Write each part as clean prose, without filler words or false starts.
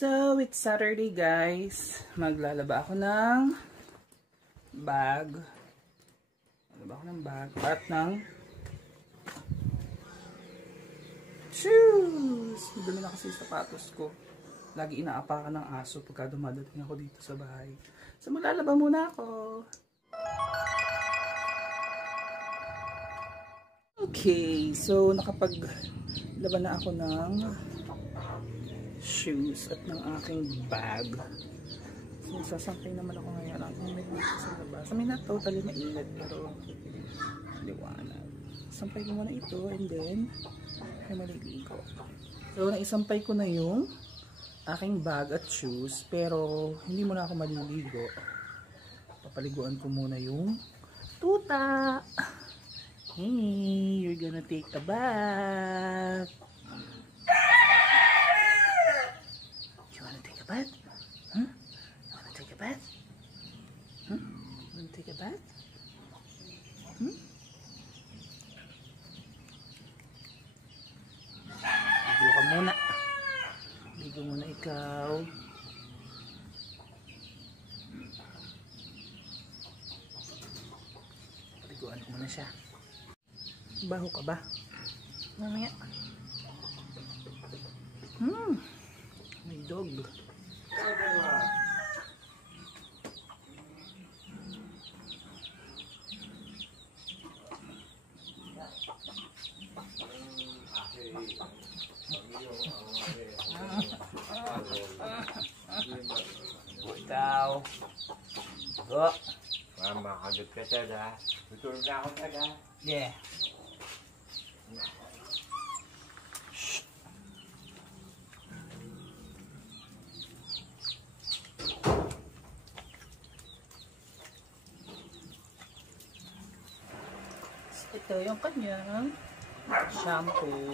So, it's Saturday guys. Maglalaba ako ng bag. Maglalaba ako ng bag at ng shoes. Dumi na kasi sapatos ko. Lagi inaapakan ng aso pagka dumadating ako dito sa bahay. So, maglalaba muna ako. Okay, so nakapaglaba na ako ng shoes at ng aking bag. So, sasangkay naman ako ngayon. Ang init dito sa labas. I mean, not totally mainit, pero liwanag. Sampay ko muna ito and then ay maliligo. So, naisampay ko na yung aking bag at shoes, pero hindi muna ako maliligo. Papaliguan ko muna yung tuta. Hey, you're gonna take a bath. You wanna take a bath? Huh? You wanna take a bath? Huh? You wanna take a bath? Hmm? Ligo ka muna. Ligo muna ikaw. Liguan ko muna siya. Baho ka ba? Mamaya. May dog. Ikaw. Go. Mama, kagat ka siya, tutulog na ako taga. Yeah. Ito yung kanyang shampoo.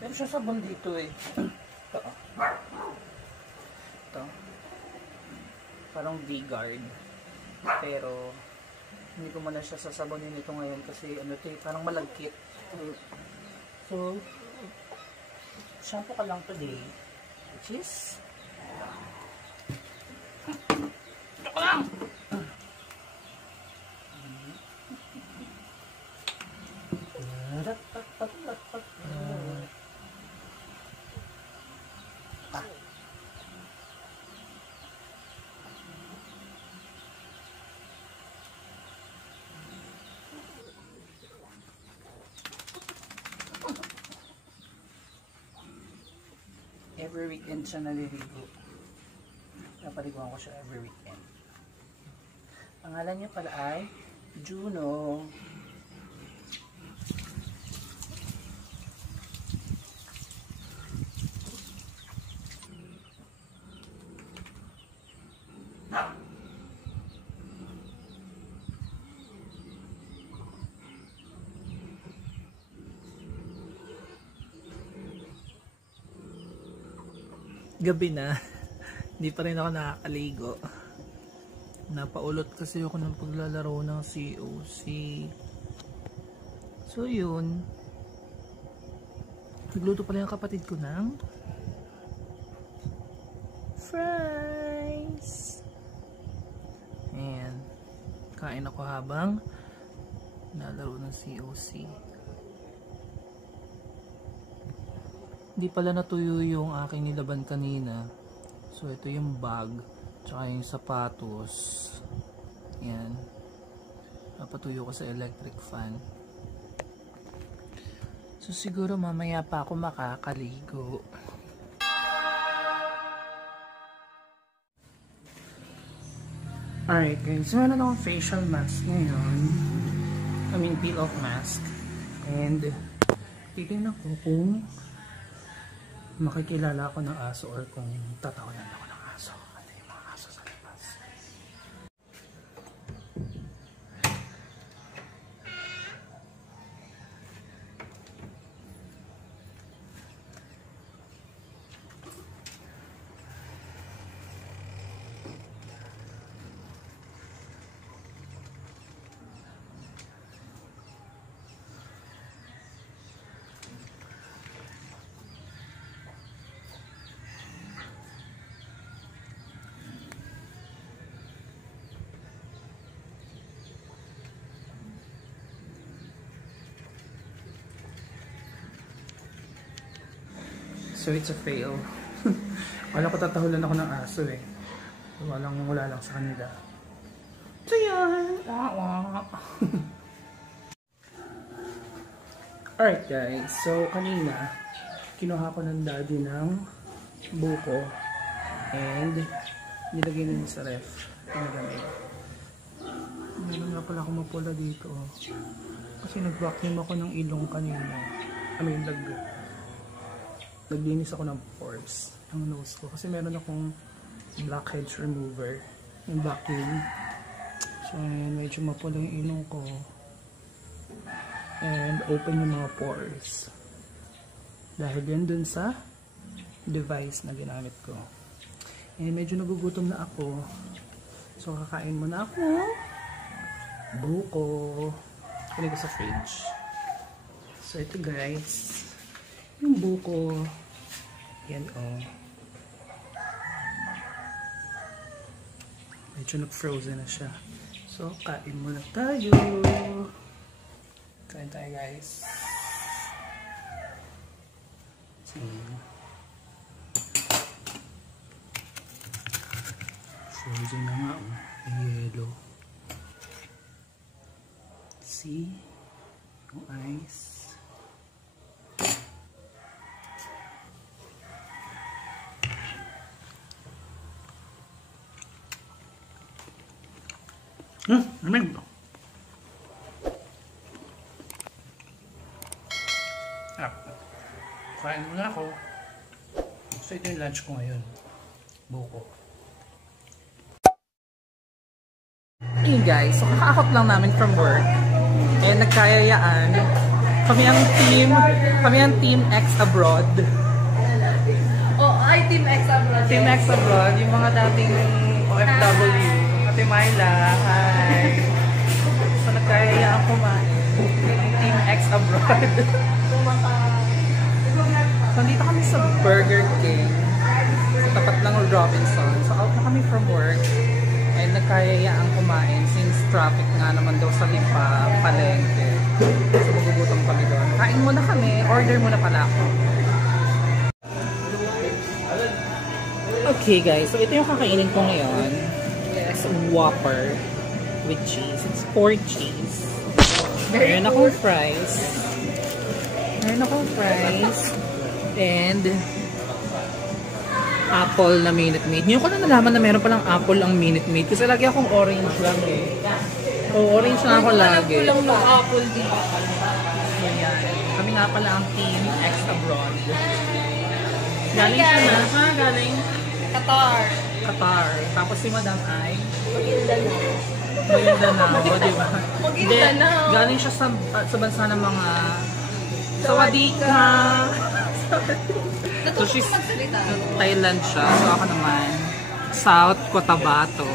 Pero siya sabon dito eh. Ito. Ito. Parang V-guard. Pero hindi ko muna siya sasabonin ito ngayon kasi ano ito eh, parang malagkit. So, shampoo ka lang today. Which is ito ka lang! Every weekend siya naliligo. Napaliguan ko siya every weekend. Pangalan niya pala ay Juno. Gabi na, hindi pa rin ako nakakaligo. Napaulot kasi ako ng paglalaro ng COC. So yun, nagluto pala yung kapatid ko ng fries. Ayan, kain ako habang nalaro ng COC. Hindi pala natuyo yung aking nilaban kanina. So ito yung bag, tsaka yung sapatos. Yan. Napatuyo ko sa electric fan. So siguro mamaya pa ako makakaligo. Alright guys, so meron akong facial mask ngayon. I mean peel off mask. And titignan ko kung makikilala ako ng aso or kung tatawanan ako ng aso. Ano yung mga aso sa labas. So it's a fail. Wala ko tatahulan ako ng aso eh. Wala lang sa kanila. So yan. Alright guys, so kanina kinuha ko ng daddy ng buko and nilagay na sa ref. Pinagamit. Meron na pala akong mapula dito. Kasi nag-vacuum ako ng ilong kanina. Naglinis ako ng pores ng nose ko. Kasi meron akong blackheads remover. Yung vacuum. So ayan, medyo mapula yung ilong ko. And open yung mga pores. Dahil yan dun sa device na ginamit ko. And medyo nagugutom na ako. So kakain muna ako. Buko. Kunin ko sa fridge. So ito guys. Yung buko. Yan oh. Medyo nag-frozen na siya. So kain muna tayo. Kain tayo guys. Frozen na nga oh. Yellow. See? Yung ice. Lamig ba? Kain muna ako. So ito yung lunch ko ngayon. Buko. Hey guys, so kakaakot lang namin from work. And nagkayayaan. Kami ang team X abroad. Oh, ay Team X abroad. Team X abroad, yung mga dating OFW. Ate Myla, hi. So nagkayayaan kumain. Team X abroad. So dito kami sa Burger King. Sa tapat lang ng Robinson. So out na kami from work. And nagkayayaang kumain since traffic nga naman daw sa Lipa, palengke. So magugutom kami doon. Kain muna kami, order muna pala ako. Okay guys, so ito yung kakainin ko ngayon. It's Whopper with cheese. It's 4 cheese. Meron akong fries. And apple na Minute Maid. Ngayon ko na nalaman na meron palang apple ang Minute Maid. Kasi lagi akong orange lang eh. O, orange na ako lagi. Kulang ng apple dito. Ayan. Kami nga pala ang Team X abroad. Galing siya na. Ha? Galing? Qatar. Tapos si Madam ay? Maguindanao. Diba? Maguindanao. Galing siya sa bansa ng mga Sawadika. So she's Thailand siya. So ako naman South Cotabato.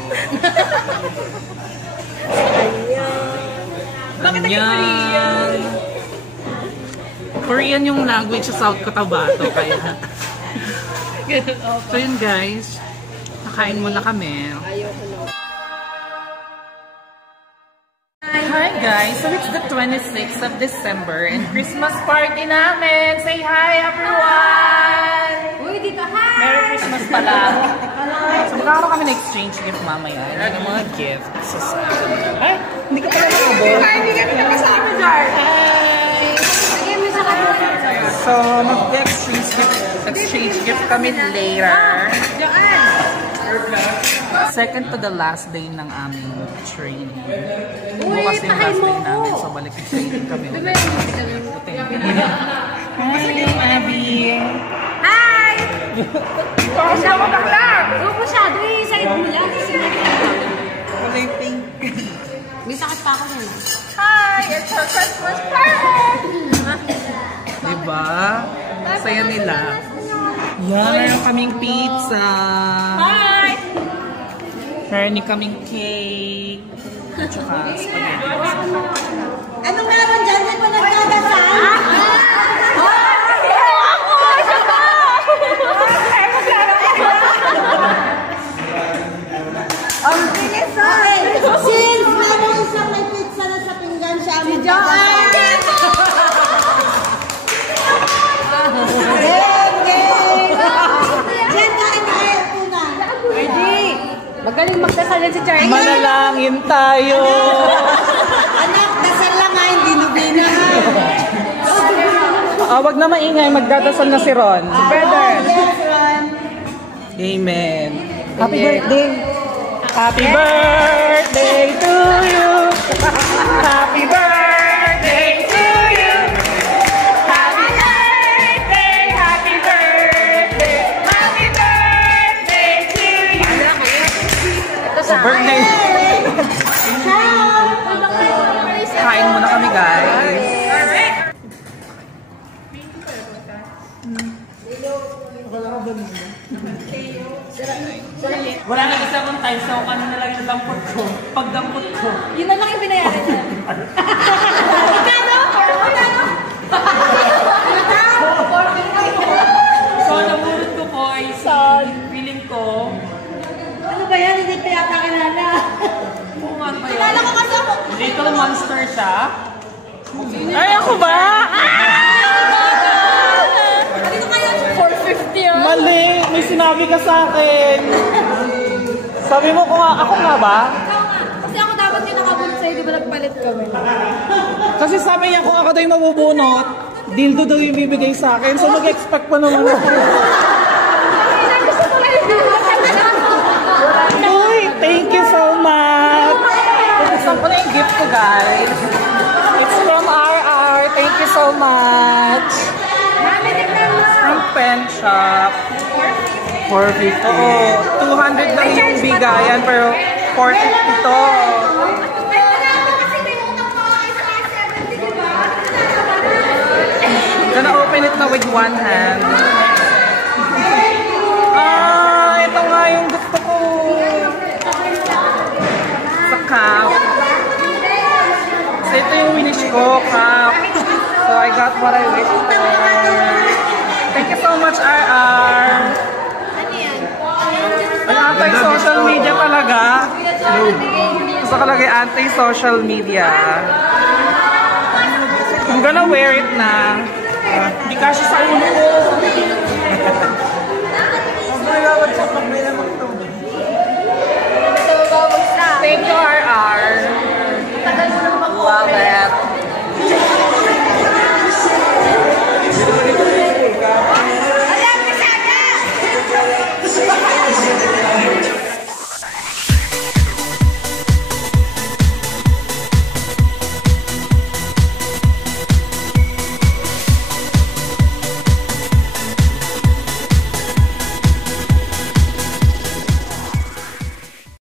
Bakit nag-Korean? Korean yung language sa South Cotabato kaya. So yun guys, nakain muna kami. Hi guys, so it's the 26th of December and Christmas party namin! Say hi everyone! Uy, dito hi! Merry Christmas pala! So magkakaroon kami na exchange gift mamaya. Yan ang mga gifts. Ay, hindi ka pala nakabot. Hindi ka naman kasama dyan! Hi! So mag-exchange gift kami later. Second to the last day ng aming training. Bukas yung last day namin. So balik yung training kami. Hi, Abby! Hi! Kasi ako bakla! Huwag masyado eh. Side mo lang. Kulay pink. May sakit pa ako din. Hi! It's our Christmas party! Diba? Saya nila. Yan, meron kaming pizza. Hi! Meron kaming cake. At saka spaghetti. Anong meron dyan? Saan mo nagdadasal? Ang bilis since meron isang may pizza na sa pinggan siya. Si Joanne! Jerry. Manalangin tayo. Anak, dasal lang ha, hindi nubina. Wag na maingay, magdadasal na si Ron. Si Brother. Yes, Ron. Amen. Happy birthday. Happy birthday to you. Happy birthday to you. Happy birthday, happy birthday, happy birthday to you. Sa birthday. Kain muna kami, guys. Wala na kasi akong time, so kanina lang yung dampot ko. Pagdampot ko. Yun na lang yung binayaran niya. Magkano? So, nabulot ko po ay feeling ko. Ano ba yan? Hindi pa yata kilala. Kung ano ba Kilala yun? ko kasi ako. Little monster siya. Ay, ako ba? Ano kayo? 450 ah. Mali, may sinabi ka sa akin. Sabi mo ko nga, ako nga ba? Ikaw nga. Kasi ako dapat yung nakabulot sa'yo, di ba nagpalit kami? Kasi sabi niya kung ako daw yung mabubunot, dildo daw yung bibigay sa akin. So mag-expect pa naman ako. Gusto ko lang yung Uy, thank you so much. Gusto ko na yung gift ko, guys. It's from RR. Thank you so much. From Pen Shop. 450. Oo, 200 lang yung bigayan, pero 450 to. Gonna open it na with one hand. Ito nga yung gusto ko. Sa cup. So ito yung winish ko, cup. So I got what I wished for. Thank you so much, RR. Ang anti-social media talaga. Gusto ko lagi anti-social media. I'm gonna wear it na. Hindi kasi sa ulo ko.